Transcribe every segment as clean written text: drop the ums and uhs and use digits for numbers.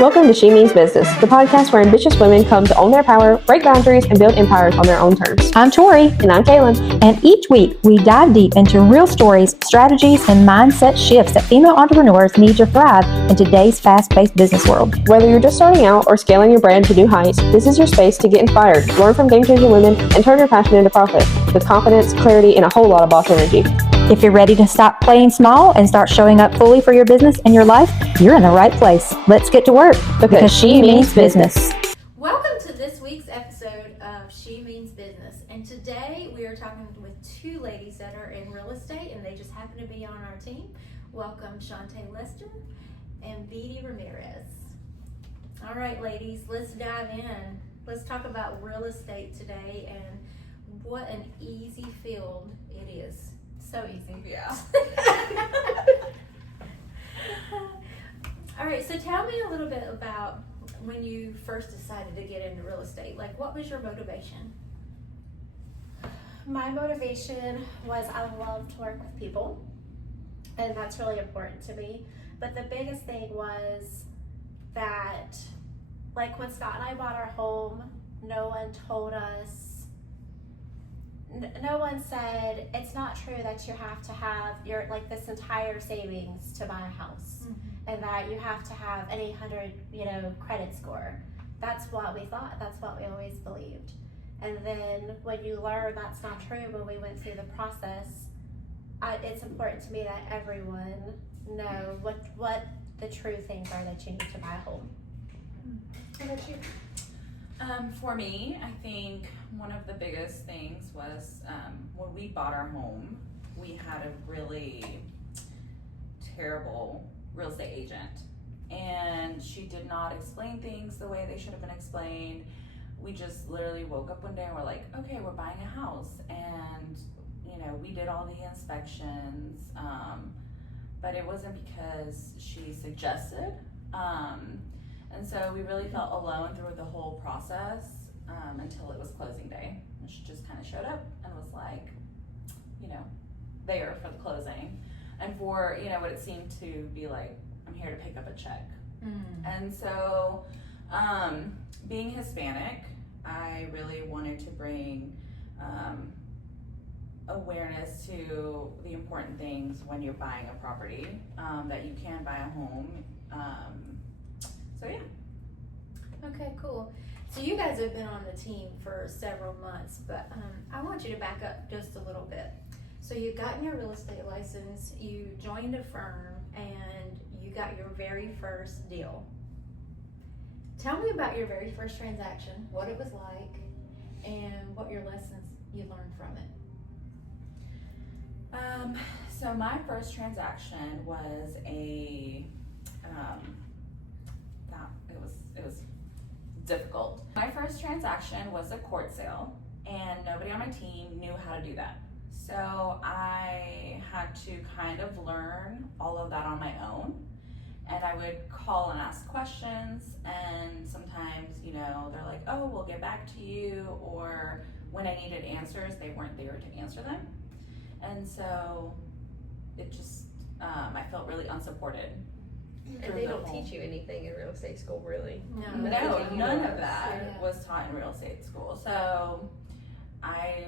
Welcome to She Means Business, the podcast where ambitious women come to own their power, break boundaries, and build empires on their own terms. I'm Tori. And I'm Kaylin. And each week, we dive deep into real stories, strategies, and mindset shifts that female entrepreneurs need to thrive in today's fast-paced business world. Whether you're just starting out or scaling your brand to new heights, this is your space to get inspired, learn from game-changing women, and turn your passion into profit with confidence, clarity, and a whole lot of boss energy. If you're ready to stop playing small and start showing up fully for your business and your life, you're in the right place. Let's get to work because she means business. Welcome to this week's episode of She Means Business. And today we are talking with two ladies that are in real estate and they just happen to be on our team. Welcome Shantae Lester and Beatty Ramirez. All right, ladies, let's dive in. Let's talk about real estate today and what an easy field it is. So easy. Yeah. All right, so tell me a little bit about when you first decided to get into real estate. Like, what was your motivation? My motivation was I love to work with people, and that's really important to me. But the biggest thing was that, like, when Scott and I bought our home, no one told us, no one said it's not true that you have to have your this entire savings to buy a house, and that you have to have an 800 credit score. That's what we thought. That's what we always believed. And then when you learn that's not true, when we went through the process, it's important to me that everyone know what the true things are that you need to buy a home. What about you? For me, I think one of the biggest things was when we bought our home, we had a really terrible real estate agent, and she did not explain things the way they should have been explained. We just literally woke up one day and we're like, okay, we're buying a house, and we did all the inspections, but it wasn't because she suggested. And so we really felt alone through the whole process until it was closing day. And she just kind of showed up and was like, there for the closing. And for, what it seemed to be like, I'm here to pick up a check. And so being Hispanic, I really wanted to bring awareness to the important things when you're buying a property, that you can buy a home. So yeah. Okay, cool. So you guys have been on the team for several months, but I want you to back up just a little bit. So you've gotten your real estate license, you joined a firm, and you got your very first deal. Tell me about your very first transaction, what it was like, and what your lessons you learned from it. So my first transaction was it was difficult. My first transaction was a court sale, and nobody on my team knew how to do that. So I had to kind of learn all of that on my own, and I would call and ask questions, and sometimes, they're like, oh, we'll get back to you, or when I needed answers, they weren't there to answer them. And so it just, I felt really unsupported. And they don't teach you anything in real estate school, really. No, none of that was taught in real estate school. So I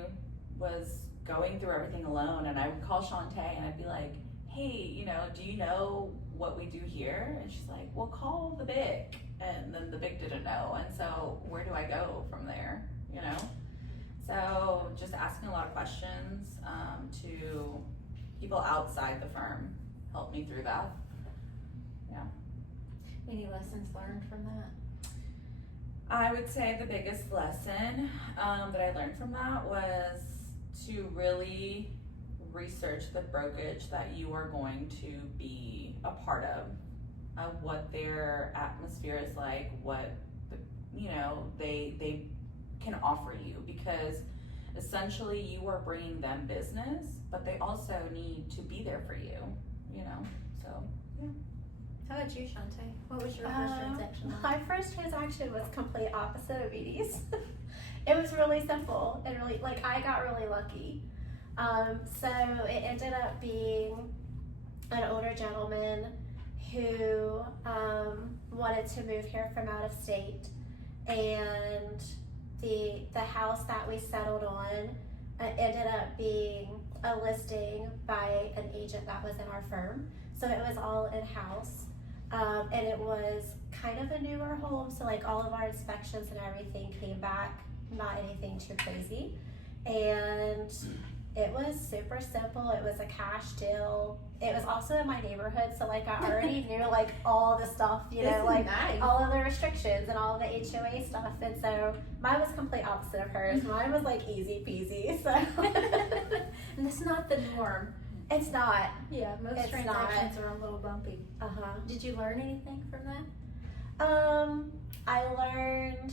was going through everything alone, and I would call Shantae and I'd be like, hey, do you know what we do here? And she's like, well, call the BIC. And then the BIC didn't know. And so where do I go from there, So just asking a lot of questions to people outside the firm helped me through that. Yeah. Any lessons learned from that? I would say the biggest lesson that I learned from that was to really research the brokerage that you are going to be a part of, what their atmosphere is like, what they can offer you, because essentially you are bringing them business, but they also need to be there for you, so yeah. How about you, Shantae? What was your first transaction like? My first transaction was complete opposite of Beatty's. It was really simple and really, I got really lucky. So it ended up being an older gentleman who wanted to move here from out of state, and the house that we settled on ended up being a listing by an agent that was in our firm. So it was all in-house, and it was kind of a newer home, so like all of our inspections and everything came back, not anything too crazy. And it was super simple. It was a cash deal. It was also in my neighborhood, so like I already knew like all the stuff, you know, like nice. all of the restrictions and all of the HOA stuff. And so mine was complete opposite of hers. Mine was like easy peasy. So And that's not the norm. it's not. Yeah, most It's transactions are a little bumpy. Uh-huh. Did you learn anything from that? I learned,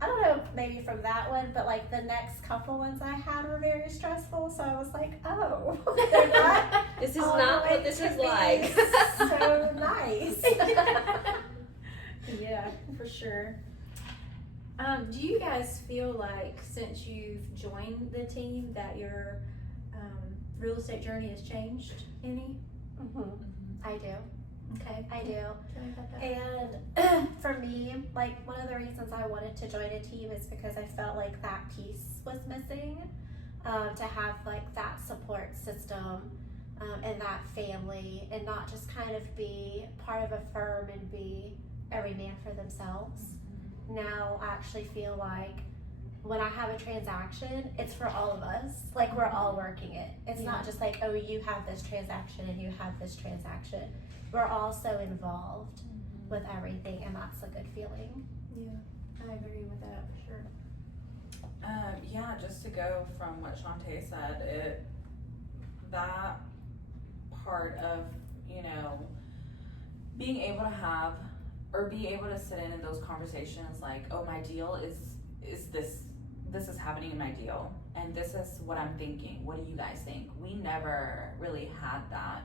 I don't know, maybe from that one, but like the next couple ones I had were very stressful. So I was like, oh, they're not. This is all not the way what this to is be like. So nice. Yeah, for sure. Do you guys feel like since you've joined the team that your real estate journey has changed any? I do. Okay. I do. Tell me about that. And for me, like one of the reasons I wanted to join a team is because I felt like that piece was missing, to have like that support system, and that family, and not just kind of be part of a firm and be every man for themselves. Now I actually feel like when I have a transaction, it's for all of us. Like we're all working it. It's not just like, oh, you have this transaction and you have this transaction. We're all so involved with everything, and that's a good feeling. Yeah, I agree with that for sure. Yeah, just to go from what Shantae said, that part of, you know, being able to have, or be able to sit in those conversations like, oh, my deal is this is happening in my deal, and this is what I'm thinking. What do you guys think? We never really had that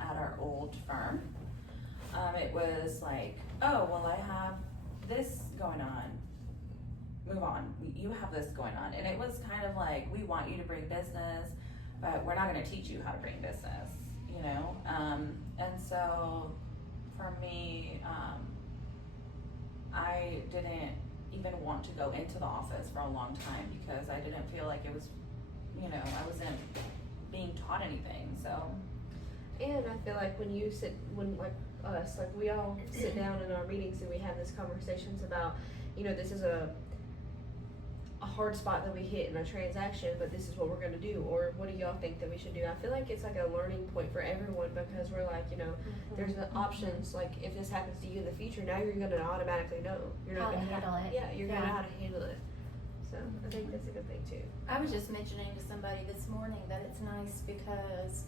at our old firm. It was like, oh, well, I have this going on. Move on. You have this going on. And it was kind of like, we want you to bring business, but we're not going to teach you how to bring business, you know? And so for me, I didn't even want to go into the office for a long time because I didn't feel like it was, you know, I wasn't being taught anything, so. And I feel like when like us, like we all sit down in our meetings and we have these conversations about, you know, this is a hard spot that we hit in a transaction, but this is what we're gonna do, or what do y'all think that we should do? I feel like it's like a learning point for everyone because we're like, you know, there's the options, like if this happens to you in the future, now you're gonna automatically know. You're How not to gonna handle it. Yeah, you're gonna Yeah. know how to handle it. So I think that's a good thing too. I was just mentioning to somebody this morning that it's nice because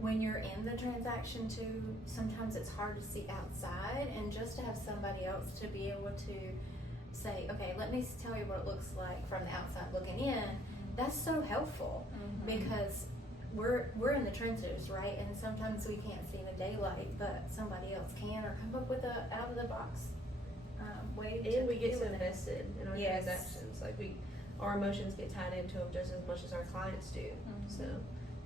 when you're in the transaction too, sometimes it's hard to see outside, and just to have somebody else to be able to say, okay, let me tell you what it looks like from the outside looking in, that's so helpful because we're in the trenches, right? And sometimes we can't see in the daylight, but somebody else can, or come up with a out of the box way to And we get deal so with it. invested in our Yes. transactions. Like our emotions get tied into them just as much as our clients do. So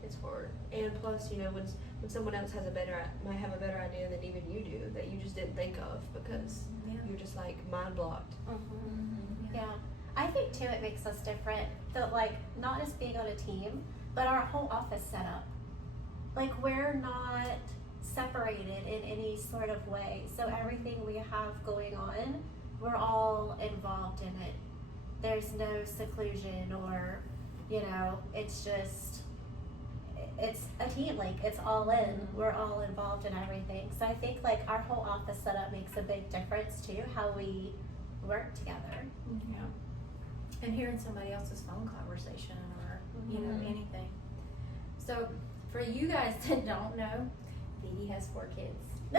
it's hard. And plus, you know, when someone else might have a better idea than even you do that you just didn't think of because Yeah. you're just like mind blocked. Yeah. I think too it makes us different. That like not just being on a team, but our whole office setup. Like we're not separated in any sort of way. So everything we have going on, we're all involved in it. There's no seclusion or, you know, it's just, it's a team, like it's all in. We're all involved in everything. So I think like our whole office setup makes a big difference too, how we work together. Yeah. And hearing somebody else's phone conversation or, you know, anything. So for you guys that don't know, Dee Dee has 4 kids. We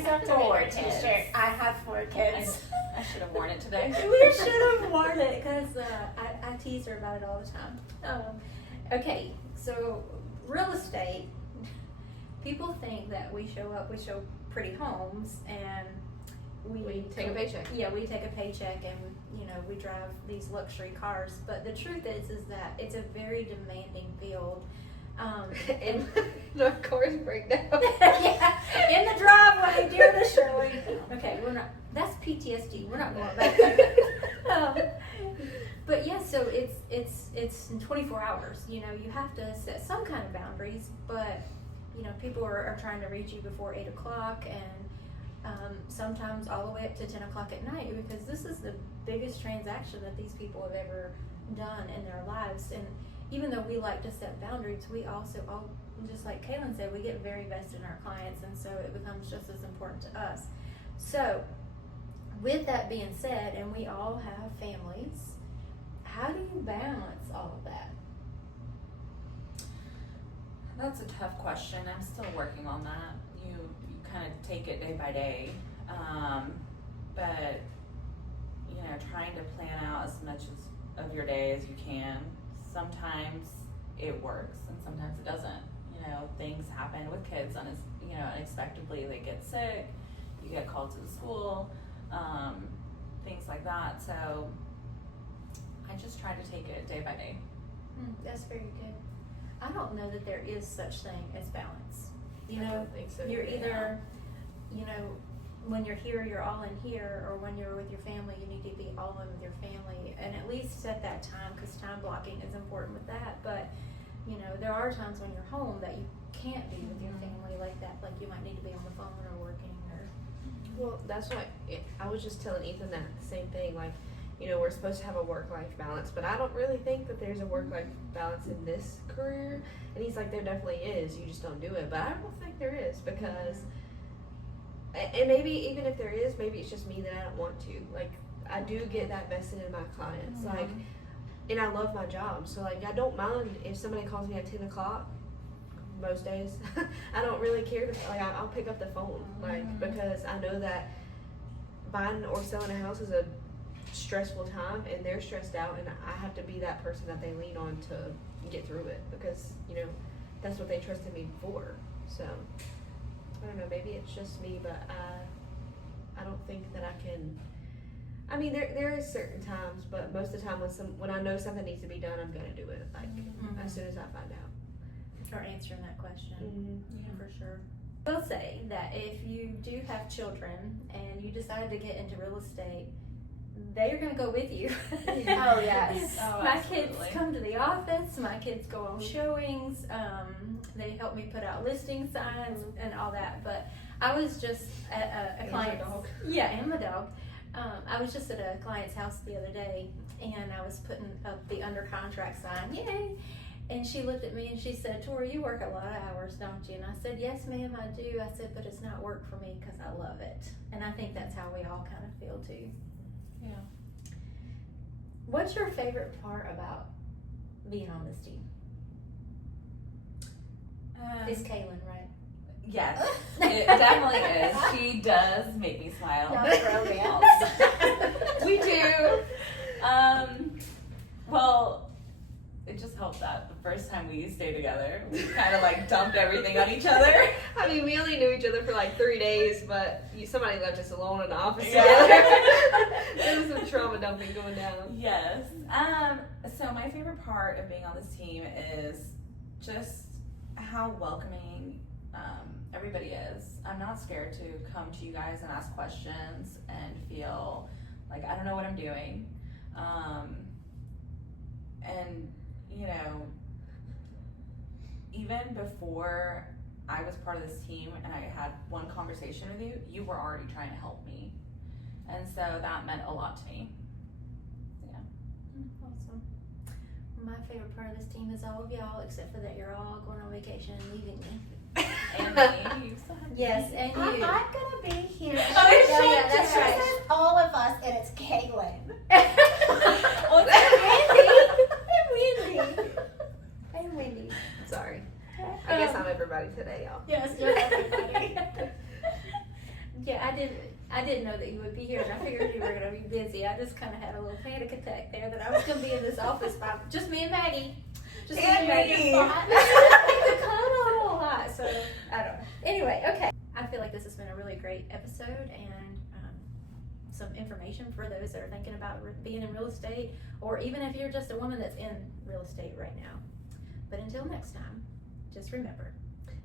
still have to make 4 our kids. t-shirt. I have 4 kids. I should have worn it today. We should have worn it because I tease her about it all the time. Okay, so real estate, people think that we show pretty homes and We take a paycheck. Yeah, we take a paycheck and, you know, we drive these luxury cars. But the truth is that it's a very demanding field. And our cars break down. Yeah, in the driveway during the showing. Okay, we're not. That's PTSD. We're not going back there. But yeah, so it's in 24 hours. You know, you have to set some kind of boundaries, but you know, people are trying to reach you before 8 o'clock, and sometimes all the way up to 10 o'clock at night, because this is the biggest transaction that these people have ever done in their lives. And even though we like to set boundaries, we also, just like Kaylin said, we get very vested in our clients, and so it becomes just as important to us. So with that being said, and we all have families, how do you balance all of that? That's a tough question. I'm still working on that. You kind of take it day by day, but you know, trying to plan out as much of your day as you can. Sometimes it works, and sometimes it doesn't. You know, things happen with kids, unexpectedly. They get sick. You get called to the school, things like that. So I just try to take it day by day. That's very good. I don't know that there is such thing as balance. You I know, don't think so. you're either, you know, when you're here, you're all in here, or when you're with your family, you need to be all in with your family, and at least set that time, because time blocking is important with that. But you know, there are times when you're home that you can't be with your family like that. Like you might need to be on the phone or working, or. Well, that's why I was just telling Ethan that same thing. Like, you know, we're supposed to have a work-life balance, but I don't really think that there's a work-life balance in this career. And he's like, there definitely is. You just don't do it. But I don't think there is, because, and maybe even if there is, maybe it's just me that I don't want to. Like, I do get that vested in my clients. Like, and I love my job. So, like, I don't mind if somebody calls me at 10 o'clock. Most days, I don't really care to, like, I'll pick up the phone, like, because I know that buying or selling a house is a stressful time, and they're stressed out, and I have to be that person that they lean on to get through it, because, you know, that's what they trusted me for. So I don't know, maybe it's just me, but I don't think that I can. I mean, there is certain times, but most of the time when I know something needs to be done, I'm gonna do it, like, as soon as I find out. Or answering that question. Mm-hmm. Yeah, for sure. I will say that if you do have children and you decide to get into real estate, they are going to go with you. Oh, yes. My kids come to the office. My kids go on showings. They help me put out listing signs and all that. But I was just at a client's. dog. Yeah, and my dog. I was just at a client's house the other day, and I was putting up the under contract sign. Yay! And she looked at me and she said, "Tori, you work a lot of hours, don't you?" And I said, "Yes, ma'am, I do." I said, "But it's not work for me because I love it." And I think that's how we all kind of feel too. Yeah. What's your favorite part about being on this team? It's Kaylin, right? Yes, it definitely is. She does make me smile. We do. Well, it just helped that the first time we stayed together, we kind of like dumped everything on each other. I mean, we only knew each other for like 3 days, but somebody left us alone in the office Yeah. together. There was some trauma dumping going down. Yes. So my favorite part of being on this team is just how welcoming everybody is. I'm not scared to come to you guys and ask questions and feel like I don't know what I'm doing. And you know, even before I was part of this team and I had one conversation with you, you were already trying to help me. And so that meant a lot to me. Awesome. My favorite part of this team is all of y'all, except for that you're all going on vacation and leaving me. And me, you still have me. Yes, and I'm you. not gonna be here. Oh, yeah, that's This right. is all of us, and it's Kaylin. Well, and Wendy. And Wendy. Sorry. I guess I'm everybody today, y'all. Yes, you're everybody. Yeah, I didn't know that you would be here, and I figured you were going to be busy. I just kind of had a little panic attack there that I was going to be in this office by just me and Maggie. Just me and Maggie. I come on a lot, so I don't know. Anyway, okay. I feel like this has been a really great episode, and some information for those that are thinking about being in real estate, or even if you're just a woman that's in real estate right now. But until next time. just remember,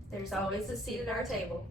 there's always a seat at our table.